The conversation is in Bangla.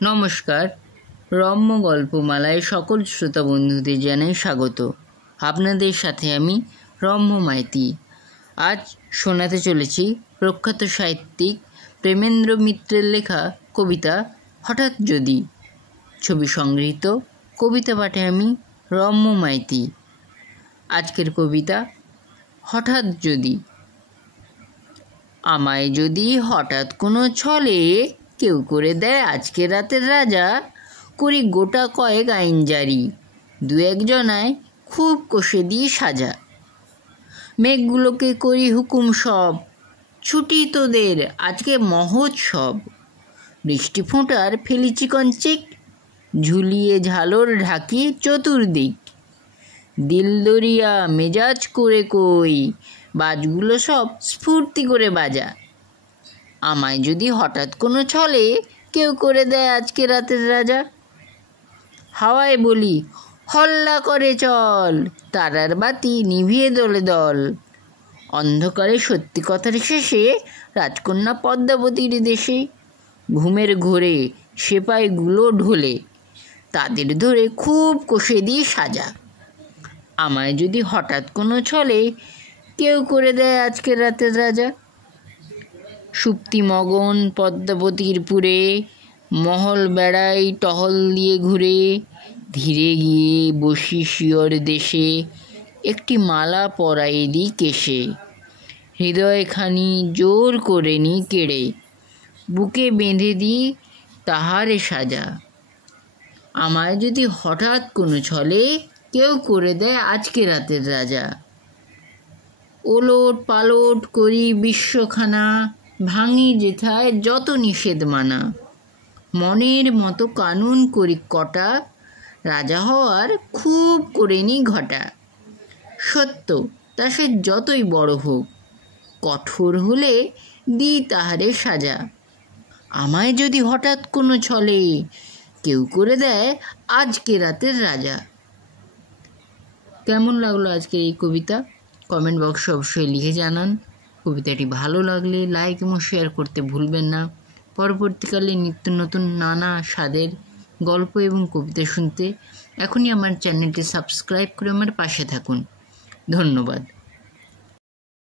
নমস্কার, রম্য গল্পমালায় সকল শ্রোতা বন্ধুদের জানাই স্বাগত। আপনাদের সাথে আমি রম্য মাইতি। আজ শোনাতে চলেছি প্রখ্যাত সাহিত্যিক প্রেমেন্দ্র মিত্রের লেখা কবিতা হঠাৎ যদি। ছবি সংগৃহীত। কবিতা পাঠে আমি রম্য মাইতি। আজকের কবিতা হঠাৎ যদি। আমায় যদি হঠাৎ কোনো ছলে কেউ করে দেয় আজকে রাতের রাজা, করি গোটা কয়েক আইন জারি, দু একজনায় খুব কষে দিয়ে সাজা। মেঘগুলোকে করি হুকুম সব, ছুটি তোদের আজকে মহোৎসব। বৃষ্টি ফোঁটার ফেলি চিকন চিক, ঝুলিয়ে ঝালর ঢাকি চতুর্দিক। দিলদরিয়া মেজাজ করে কই, বাজগুলো সব স্ফূর্তি করে বাজা। আমায় যদি হঠাৎ কোনো ছলে কেউ করে দেয় আজকে রাতের রাজা, হাওয়ায় বলি হল্লা করে চল, তারার বাতি নিভিয়ে দলে দল। অন্ধকারে সত্যি কথার শেষে রাজকন্যা পদ্মাবতীর দেশে, ঘুমের ঘোরে সেপাইগুলো ঢোলে, তাদের ধরে খুব কষে দিয়ে সাজা। আমায় যদি হঠাৎ কোনো ছলে কেউ করে দেয় আজকে রাতের রাজা, সুপ্তি মগন পদ্মাবতীর পুরে, মহল বেড়াই টহল দিয়ে ঘুরে। ধীরে গিয়ে বসি শিয়র দেশে, একটি মালা পরাই দিই কেশে। হৃদয়খানি জোর করে নি কেড়ে, বুকে বেঁধে দিই তাহারে সাজা। আমায় যদি হঠাৎ কোনো ছলে কেউ করে দেয় আজকে রাতের রাজা, ওলট পালট করি বিশ্বখানা, ভাঙি যেথায় যত নিষেধ মানা। মনের মতো কানুন করি কটা, রাজা হওয়ার খুব করে নি ঘটা। সত্য তা সে যতই বড় হোক, কঠোর হলে দিই তাহারে সাজা। আমায় যদি হঠাৎ কোনো ছলে কেউ করে দেয় আজকে রাতের রাজা। কেমন লাগলো আজকের এই কবিতা? কমেন্ট বক্সে অবশ্যই লিখে জানান। কবিতাটি ভালো লাগলে লাইক এবং শেয়ার করতে ভুলবেন না। পরবর্তীকালে নিত্য নতুন নানা স্বাদের গল্প এবং কবিতা শুনতে এখনই আমার চ্যানেলটি সাবস্ক্রাইব করে আমার পাশে থাকুন। ধন্যবাদ।